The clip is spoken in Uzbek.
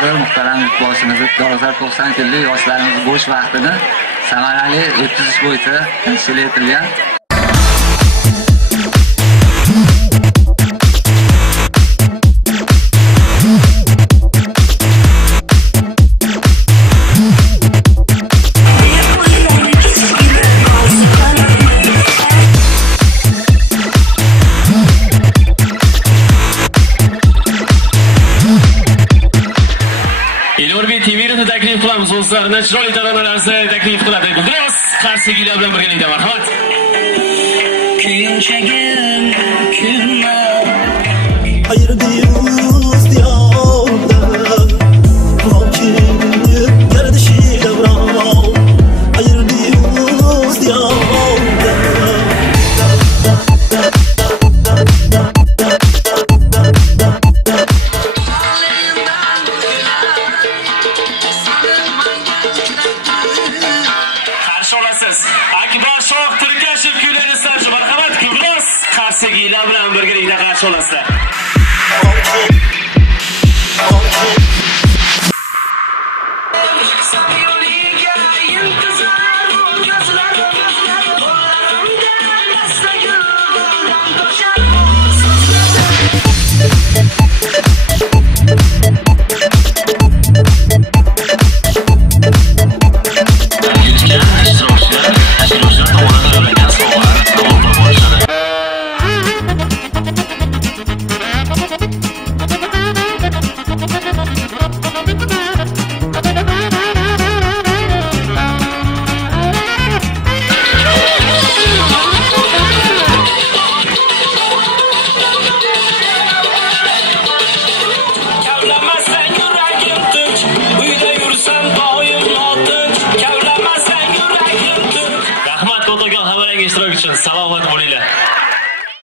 sababi muhtaram yurtboshimiz Dolzarb 90 kunlik yoshlarimiz bo'sh vaqtini samarali o'tkazish bo'yicha tashkil etilgan. Elorbi TV'ni taklif qilamiz. O'zlarini chiroyli taronalarni taklif qiladi. Guldiroz Qarsigilar bilan birgalikda marhamat. Kuyunchagim kunma ayırdığımız diyarda Fakir kardeşi davran ayırdığımız diyarda Akbar Shoh Turkashev kuylarini ishlashi marhamat. Guldiroz Qarsigilar bilan birgalikda qarshi olasizlar.